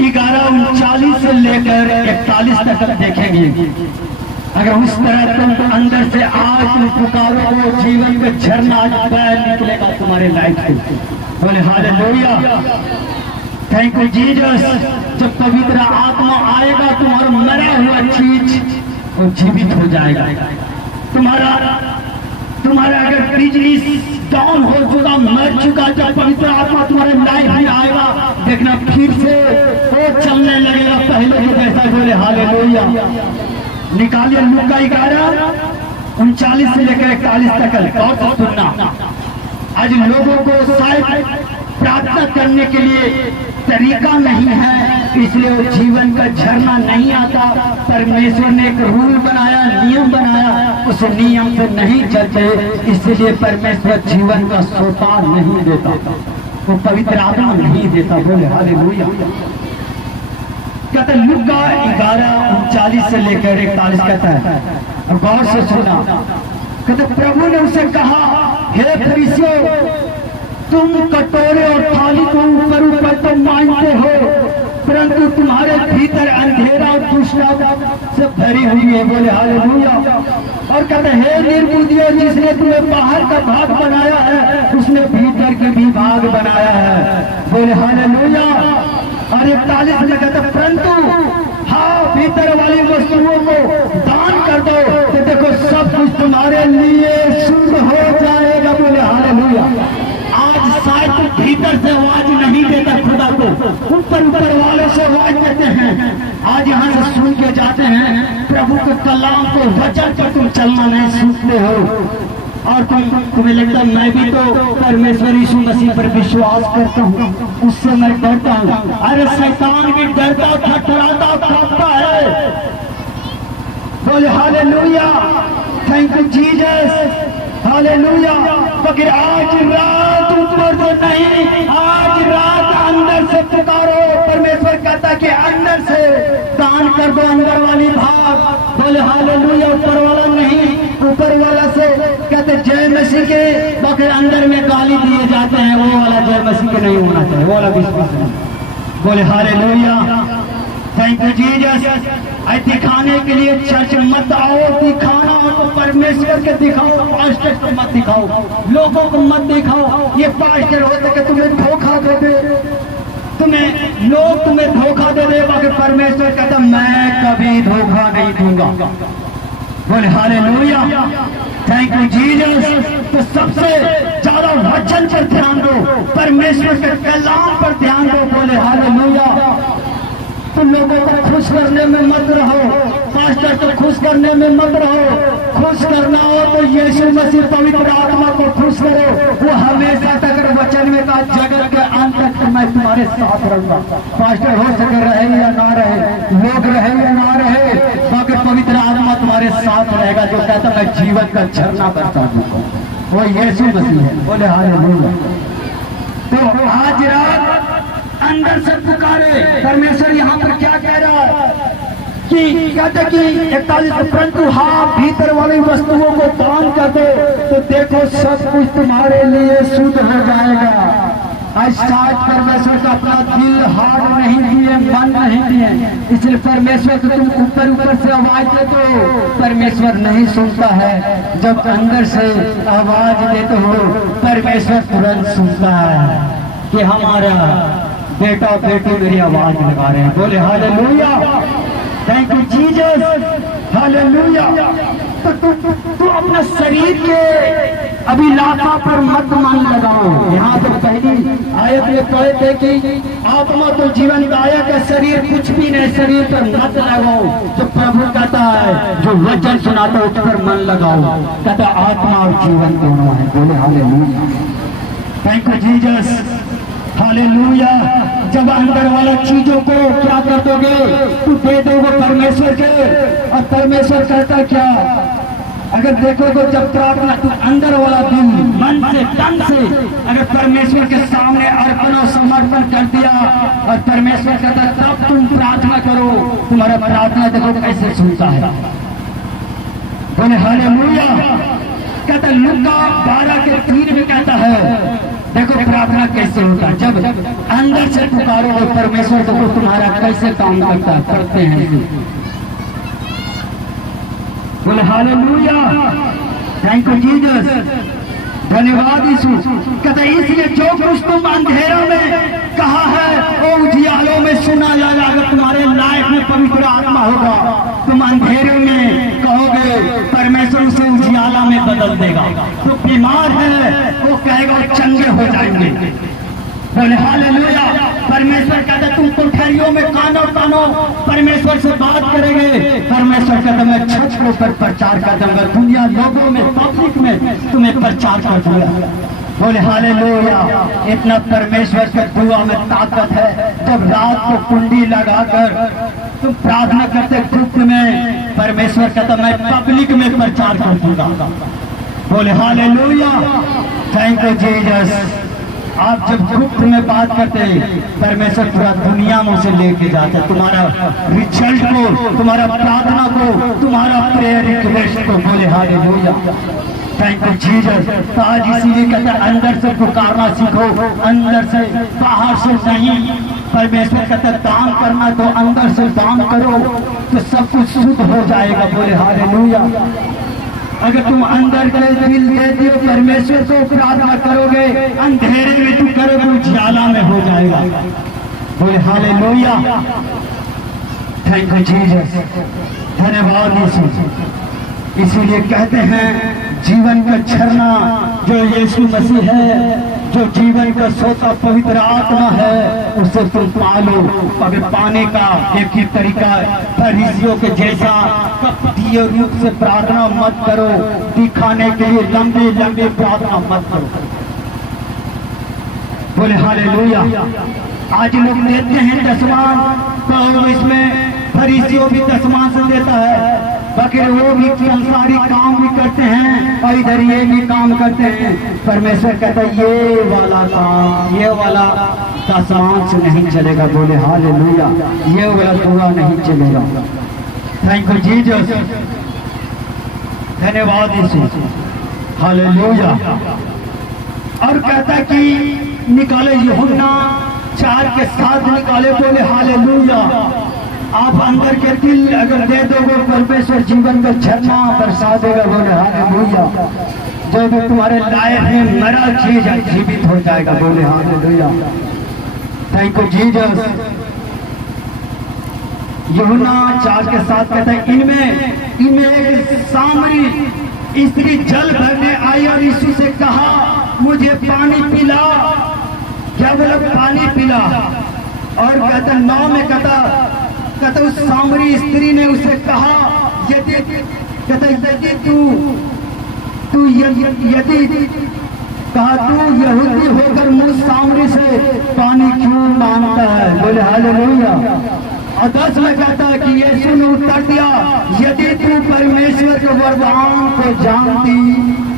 11:39 से लेकर 41 तक देखेंगे। अगर उस तरह तुम अंदर से आज तुम पुकारो वो जीवन का झरना आज बह निकलेगा तुम्हारे लाइफ से। बोले हालेलुया, थैंक यू जीसस। जब पवित्र आत्मा आएगा तुम्हारा मरा हुआ चीज वो जीवित हो जाएगा। तुम्हारा अगर बिजनेस डाउन हो चुका, मर चुका, जब पवित्र आत्मा तुम्हारे लाइफ में आएगा देखना फिर से वो चलने लगेगा पहले के जैसा। बोले हालेलुया। निकालिए लूका 11:39 से लेकर 41 तक और सुनना। आज लोगों को शायद प्रार्थना करने के लिए तरीका नहीं है, इसलिए वो जीवन का झरना नहीं आता। परमेश्वर ने एक रूल बनाया, नियम बनाया, उस नियम से नहीं चलते, इसलिए परमेश्वर जीवन का सोता नहीं देता, वो पवित्र आत्मा नहीं देता। बोले हालेलुया। कहते लूका 11:39 से लेकर 41 कहता है, और गौर से सुना। कहते प्रभु ने उसे कहा, हे फरीसियों, तुम कटोरे और थाली को ऊपर ऊपर तो मानते हो, परंतु तुम्हारे भीतर अंधेरा और दुष्टता से भरी हुई है। बोले हालेलुया। और कहते हे निर्बुद्धियों, जिसने तुम्हें बाहर का भाग बनाया है उसने भीतर के भी भाग बनाया है। बोले हालेलुया। और 41 में कहते परंतु हाँ, भीतर वाली वस्तुओं को दान कर दो तो देखो सब कुछ तुम्हारे लिए शुद्ध हो जाएगा। बोले हालेलुया। आज शायद तुम भीतर से आवाज नहीं देता खुदा को, ऊपर वाले से आवाज देते हैं। आज यहाँ से सुन के जाते हैं, प्रभु के कलाम को वचन पर तुम चलना नहीं सुनते हो, और तुम्हें लगता है मैं भी तो परमेश्वर यीशु मसीह पर विश्वास करता हूँ, उससे मैं डरता हूँ। अरे शैतान भी डरता, थरथराता, कांपता है। बोले hallelujah, thank you Jesus, hallelujah. मगर आज रात ऊपर तो नहीं, आज रात अंदर से पुकारो। परमेश्वर कहता कि अंदर से दान कर दो, अंदर वाली भाग। बोले हालेलुया। ऊपर वाला नहीं, ऊपर वाला से कहते जय मसीह के, मगर अंदर में गाली दिए जाते हैं, वो वाला जय मसीह के नहीं होना चाहिए, वो वाला विश्वास नहीं। बोले हालेलुया, थैंक यू जीसस। दिखाने के लिए चर्च मत आओ, दिखाना हो तो परमेश्वर के दिखाओ, पास्टर को मत दिखाओ, लोगों को मत दिखाओ। ये पास्टर होते कि तुम्हें धोखा दे दे, लोग तुम्हें धोखा दे दे, मगर परमेश्वर कहता मैं कभी धोखा नहीं दूंगा। बोले हालेलुया, थैंक यू जीसस। तो सबसे ज्यादा वचन पर ध्यान दो, परमेश्वर के कलाम पर ध्यान दो। बोले हालेलुया। तो लोगों को खुश करने में मत रहो, पास्टर को खुश करने में मत रहो। खुश करना हो तो यीशु मसीह पवित्र आत्मा को खुश करो। वो हमेशा तक वचन में कहा जगत के अंत तक मैं तुम्हारे साथ रहूंगा। पास्टर हो सके रहे या ना रहे, लोग रहे या ना रहे, मगर पवित्र आत्मा तुम्हारे साथ रहेगा, जो कहता मैं जीवन का झरना बरसा दूंगा। वो यीशु मसीह है। बोले हालेलुया। तो आज रात अंदर से पुकारे। परमेश्वर यहाँ पर क्या कह रहा है कि कहते कि 41 परंतु हाँ, भीतर वाली वस्तुओं को दान कर दो तो देखो सब कुछ तुम्हारे लिए शुद्ध हो जाएगा। आज शायद परमेश्वर का अपना दिल हार्ड नहीं दिए, मन नहीं दिए, इसलिए परमेश्वर को तुम ऊपर से आवाज देते हो, परमेश्वर नहीं सुनता है। जब अंदर से आवाज देते हो परमेश्वर तुरंत सुनता है कि हमारा बेटा बेटी मेरी आवाज लगा रहे हैं। बोले hallelujah, thank you Jesus, hallelujah. तो अपने शरीर के अभिलाषा पर मत मन लगाओ। यहाँ तो पहली आयत में कहे थे कि आत्मा तो जीवनदायक है, शरीर कुछ भी नहीं, शरीर पर मत लगाओ। जो प्रभु कहता है, जो वचन सुनाता है उस पर मन लगाओ। कहता आत्मा और जीवन दोनों है। बोले hallelujah, thank you Jesus, hallelujah. जब अंदर वाला चीजों को क्या कर दोगे, तू दे दोगे परमेश्वर के, और परमेश्वर कहता क्या, अगर देखोगे जब प्रार्थना तू अंदर वाला दिल मन से तन से अगर परमेश्वर के सामने अर्पण और समर्पण कर दिया, और परमेश्वर कहता तब तुम प्रार्थना करो, तुम्हारा प्रार्थना देखो कैसे सुनता है। बोले हालेलुया। कहता लूका 12:3 में कहता है देखो प्रार्थना कैसे होता है, जब अंदर से पुकारो और परमेश्वर को तुम्हारा कैसे काम करता है, करते हैं ऐसे। बोले हालेलुया, थैंक यू जीसस, धन्यवाद यीशु। कहते इसलिए जो कुछ तुम अंधेरा में कहा है वो उजियालों में सुना जाएगा। अगर तुम्हारे लाइफ में पवित्र आत्मा होगा, तुम अंधेरे में कहोगे, परमेश्वर उसे उजियाला में बदल देगा। तो बीमार है वो कहेगा चंगे हो जाएंगे। बोले हालेलुया, परमेश्वर कहता तुम कोठरियों में कानो कानो परमेश्वर से बात करेंगे। परमेश्वर कहता मैं छत के ऊपर प्रचार कर दूंगा, दुनिया लोगों में पब्लिक में तुम्हें प्रचार कर दूंगा। बोले हालेलुया, इतना परमेश्वर के दुआ में ताकत है। जब रात को कुंडी लगाकर तुम प्रार्थना करते गुप्त में, परमेश्वर कहता मैं पब्लिक में प्रचार कर दूंगा। बोले हालेलुया, थैंक यू जीसस। आप जब गुप्त में बात करते परमेश्वर पूरा दुनिया में उसे लेके जाता है, तुम्हारा रिजल्ट को, तुम्हारा प्रार्थना को, तुम्हारा प्रेयर रिक्वेस्ट को। बोले हालेलुया, थैंक यू जीसस। आज इसीलिए कहता है अंदर से पुकारना सीखो, अंदर से, बाहर से नहीं। परमेश्वर कहता दान करना तो अंदर से दान करो तो सब कुछ शुद्ध हो जाएगा। बोले हालेलुया, अगर तुम अंदर के दिल दे दियो परमेश्वर को, प्रार्थना करोगे, अंधेरे में तू करोगे उजियाला में हो जाएगा। बोले हालेलुया, थैंक यू जीसस, धन्यवाद यीशु। इसीलिए कहते हैं जीवन का झरना जो यीशु मसीह है, जो जीवन का सोता पवित्र आत्मा है, उसे तुम पालो। अगर पाने का एक ही तरीका फरीसियों के जैसा कपटीय रूप से प्रार्थना मत करो, दिखाने के लिए लंबी लंबी प्रार्थना मत करो। बोले हालेलुया, आज लोग देते हैं दसवां, तो इसमें फरीसियों भी दसवां से देता है, बाकी वो भी संसारी काम भी करते हैं और इधर ये भी काम करते हैं। परमेश्वर कहता है ये वाला काम, ये वाला दसवां से नहीं चलेगा। बोले हालेलुया, ये वाला दुआ नहीं चलेगा। थैंक यू जीसस, धन्यवाद यीशु, हालेलुया। और कहता कि निकाले, यूहन्ना 4:7 निकाले। बोले हालेलुया, आप अंदर के दिल अगर दे दोगे परमेश्वर जीवन का झरना बरसा देगा। बोले हालेलुया, जो भी तुम्हारे लाइफ में मरा चीज जीवित हो जाएगा। बोले हालेलुया, थैंक यू जीसस। यूहन्ना 4:7 कहता है इनमें एक सामरी स्त्री जल भरने आई और यीशु से कहा मुझे पानी पिला। क्या बोला? पानी पिला। और कहता 9 में कहता उस सामरी स्त्री ने उसे कहा यदि तू यहूदी होकर मुझ सामरी से पानी क्यों मांगता है? बोले हालेलुया। और 10 में कहता है कि यीशु ने उत्तर दिया यदि तू परमेश्वर के वरदान को जानती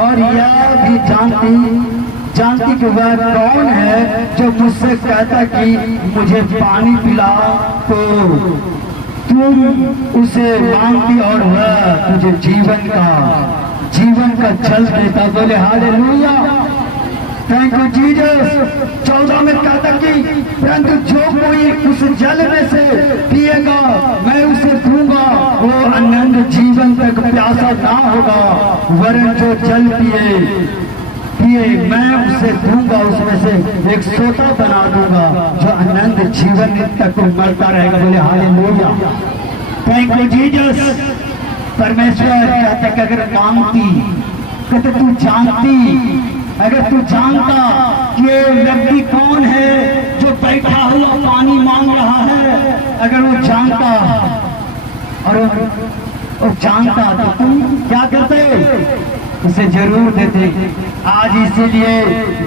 और यह भी जानती कि वह कौन है जो मुझसे कहता कि मुझे पानी पिला, तो तुम उसे मांगती और वह तुझे जीवन का जल देता। बोले हालेलुया, थैंक यू जीसस। 14 में कहता कि परंतु जो कोई उस जल में से पिएगा मैं उसे दूंगा, वो अनंत जीवन तक प्यासा ना होगा, वरन जो जल पिए मैं उसे दूंगा, उसमें से एक सोता बना दूंगा जो अनंत जीवन तक मरता रहेगा। बोले हालेलुया, थैंक यू जीसस। परमेश्वर कहते कि अगर मांगती, कहते तू जानती, अगर तू जानता कि ये व्यक्ति कौन है जो बैठा हुआ पानी मांग रहा है, अगर वो जानता और वो जानता तो तुम क्या करते? उसे जरूर देते। आज इसीलिए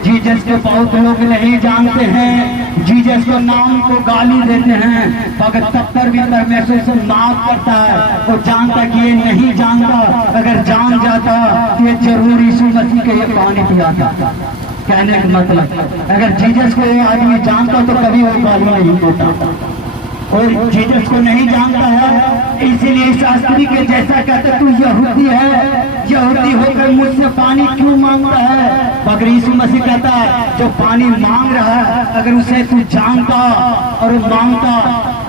जीसस को बहुत लोग नहीं जानते हैं, जीसस को नाम को गाली देते हैं, मगर तब पर भी परमेश्वर से माफ करता है। वो जानता कि ये नहीं जानता, अगर जान जाता तो ये जरूर यीशु मसीह के ये पानी पिलाता। कहने का मतलब अगर जीसस को ये आदमी जानता तो कभी वो गाली नहीं देता। और जीसस को नहीं जानता है, इसीलिए शास्त्री के जैसा कहता तू यहूदी है, यहूदी होकर मुझसे पानी क्यों मांगता है। मगर यीशु मसीह कहता है जो पानी मांग रहा है अगर उसे तू जानता और मांगता,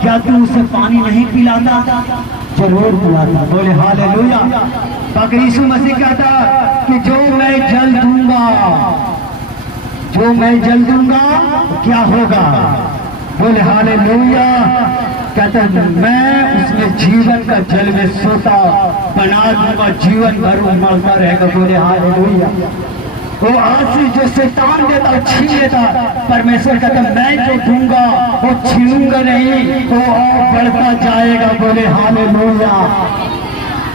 क्या तू उसे पानी नहीं पिलाता? जरूर पिलाता। बोले हालेलुया। मगर यीशु मसीह कहता कि जो मैं जल दूंगा, जो मैं जल दूंगा क्या होगा? बोले हालेलुया। कहता मैं उसमें जीवन का जल में सोता बना दूंगा, जीवन भर उमड़ता रहेगा। बोले हालेलुया। वो आशीष जो शैतान देता छीन लेता, परमेश्वर कहता मैं जो दूंगा वो छीनूंगा नहीं, वो और बढ़ता जाएगा। बोले हालेलुया।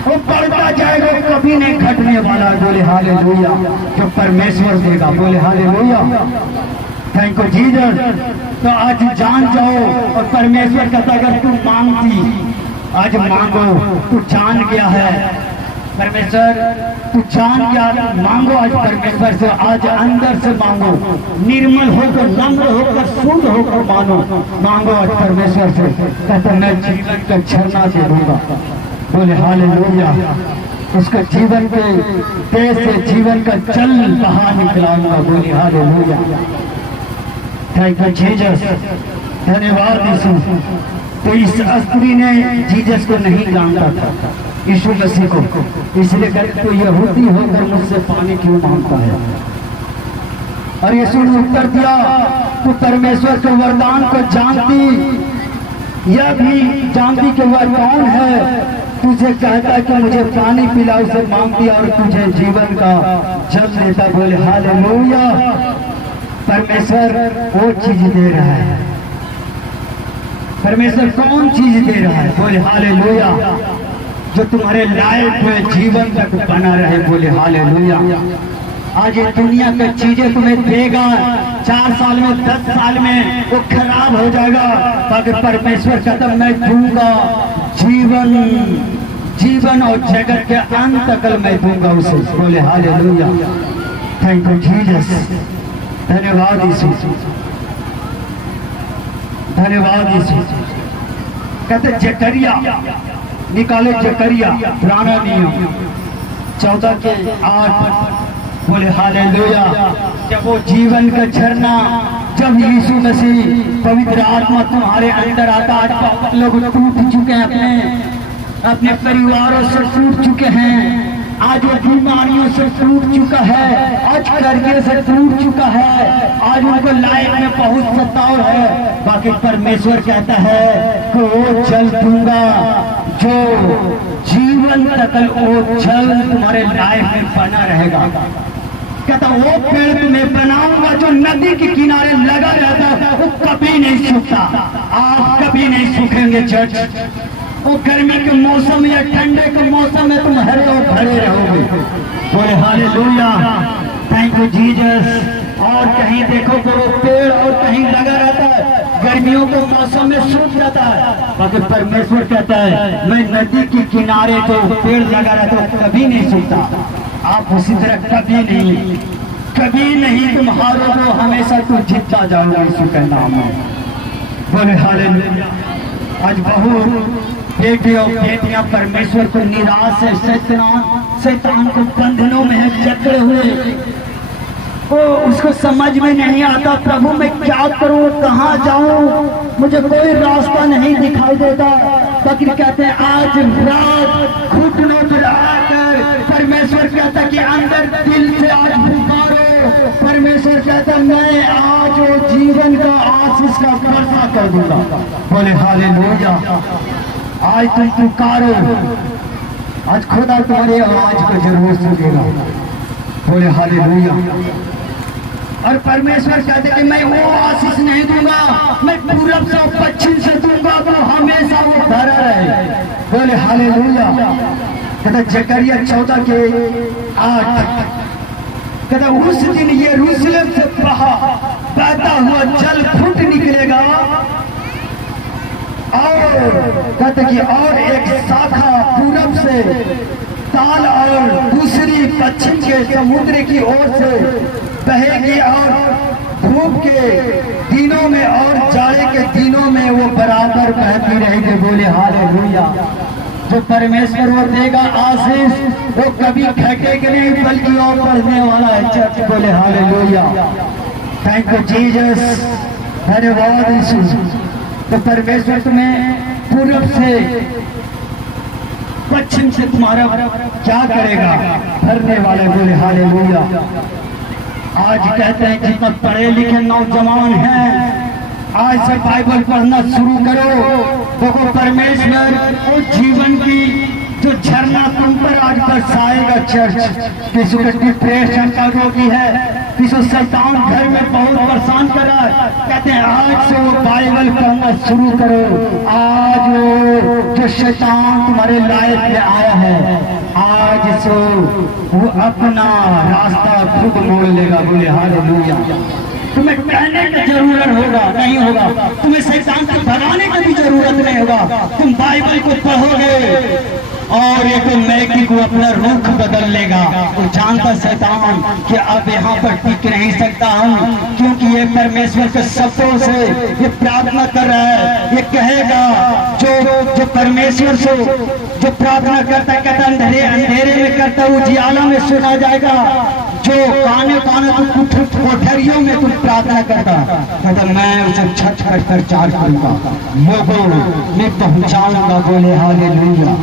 वो बढ़ता जाएगा, कभी नहीं घटने वाला। बोले हालेलुया। जो परमेश्वर देगा। बोले हालेलुया। Thank you Jesus. तो आज जान जाओ, और परमेश्वर कहता अगर तू मांगती, आज मांगो। तू जान गया है परमेश्वर, तू जान गया, मांगो आज परमेश्वर से। आज अंदर से मांगो, निर्मल होकर, नम्र होकर, शुद्ध होकर मांगो आज परमेश्वर से। कहता मैं जीवन का झरना दे दूंगा। बोले हालेलुया। उसका जीवन के तेज से जीवन का जल बाहर निकलाऊंगा। बोले हालेलुया। Thank you Jesus. धन्यवाद यीशु। तो इस स्त्री ने जीसस को नहीं जानता था, यीशु मसीह को, इसलिए कहते तो यहूदी होकर मुझसे पानी क्यों मांगता है। और यीशु ने उत्तर दिया तू परमेश्वर के वरदान को जानती, यह भी जानती कि वह कौन है, तुझे कहता कि मुझे पानी पिला, उसे मांगती और तुझे जीवन का जल देता। बोले हालेलुया। परमेश्वर वो चीज दे रहा है। परमेश्वर कौन चीज दे रहा है? बोले हालेलुया। जो तुम्हारे लायक हुए जीवन तक बना रहे। बोले हालेलुया। आज ये दुनिया की चीजें तुम्हें देगा, 4 साल में 10 साल में वो खराब हो जाएगा, मगर परमेश्वर कहता मैं दूंगा जीवन, जीवन और जगत के अंत तक मैं दूंगा उसे। बोले हालेलुया। Thank you Jesus. धन्यवाद यीशु। धन्यवाद यीशु। कहते जकरिया निकाले, जकरिया पुराना नियम 14 के 8। बोले हालेलुया। जब वो जीवन का झरना, जब यीशु मसीह पवित्र आत्मा तुम्हारे अंदर आता, आज लोग टूट चुके हैं, अपने परिवारों से टूट चुके हैं, आज वो बीमारियों से टूट चुका है, आज कर्जे से टूट चुका है, आज उनको लाइफ में बहुत सताव है। बाकी परमेश्वर कहता है कि वो जल दूंगा, जो जीवन तक वो जल तुम्हारे लाइफ में बना रहेगा। कहता वो पेड़ तुम्हें बनाऊंगा जो नदी के किनारे लगा रहता है, वो कभी नहीं सूखता। आप कभी नहीं सूखेंगे चर्च। वो गर्मी के मौसम या ठंडे के मौसम में तुम हरे और भरे रहोगे। बोले हालेलुया। Thank you Jesus. और कहीं देखो तो वो पेड़ और कहीं लगा रहता है, गर्मियों के मौसम में सूख जाता है, मगर परमेश्वर कहता है मैं नदी के किनारे जो पेड़ लगा रहता है कभी नहीं सूखता। आप उसी तरह कभी नहीं तुम हारोगे, हमेशा तुम जीतता जाओगे यीशु के नाम में। बोले हालेलुया। आज बहुत बेटे और बेटियां परमेश्वर को निराश है, शैतान को बंधनों में है जकड़े हुए। वो उसको समझ में नहीं आता प्रभु मैं क्या करूं, कहाँ जाऊं, मुझे कोई रास्ता नहीं दिखाई देता। लेकिन कहते हैं आज रात घुटनों पर आकर परमेश्वर कहता कि अंदर दिल से आज पुकारो। परमेश्वर कहता मैं आज वो जीवन का आशीष का वर्षा कर दूंगा। बोले हालेलुया। आज तुम पुकारो, आज खुदा तुम्हारी आवाज को जरूर सुनेगा। बोले हालेलुया। और परमेश्वर कहते कि मैं वो आशीष नहीं दूंगा, मैं पूरब से और पश्चिम से दूंगा तो हमेशा वो भरा रहे। बोले हालेलुया। कहता जकरिया 14 के 8। कहता उस दिन यरूशलेम से बहता हुआ जल फूट निकलेगा और कहते कि और एक शाखा पूरब से ताल और दूसरी पश्चिम के समुद्र की ओर से बहेगी और धूप के दिनों में और जाड़े के दिनों में वो बराबर बहती रहेगी। बोले हालेलुया। जो परमेश्वर वो देगा आशीष, वो कभी फेंकेगा नहीं बल्कि और बढ़ने वाला है। चर्च बोले हालेलुया। थैंक यू जीसस, धन्यवाद यीशु। तो परमेश्वर तुम्हें पूर्व से पश्चिम से तुम्हारा क्या करेगा, भरने वाले। बोले हालेलुया। आज कहते हैं जितना पढ़े लिखे नौजवान हैं, आज से बाइबल पढ़ना शुरू करो। देखो परमेश्वर वो जीवन की जो झरना तुम पर आज बरसाएगा। चर्च, किसी को डिप्रेशन का रोगी है, किसी शैतान घर में बहुत परेशान कर रहा है, कहते हैं आज से वो बाइबल पढ़ना शुरू करो। आज जो शैतान तुम्हारे लाइफ में आया है, आज से वो अपना रास्ता खुद मोड़ लेगा। बोले हालेलुया। तुम्हें कहने की जरूरत होगा नहीं होगा, तुम्हें शैतान को भगाने की भी जरूरत नहीं होगा। तुम बाइबल को पढ़ोगे और ये तो मैगी को अपना रुख बदल लेगा। तो जानता शैतान कि अब यहाँ पर टिक नहीं सकता हूँ, क्योंकि ये परमेश्वर के शब्दों से ये प्रार्थना कर रहा है। ये कहेगा जो परमेश्वर से जो प्रार्थना करता कहता अंधेरे में करता वो जियाला में सुना जाएगा। जो काने तो कोठरियों में तुम प्रार्थना करता कहता मैं उसे छत पर प्रचार करूंगा, लोगों में पहुंचाऊंगा। बोले हालेलुया।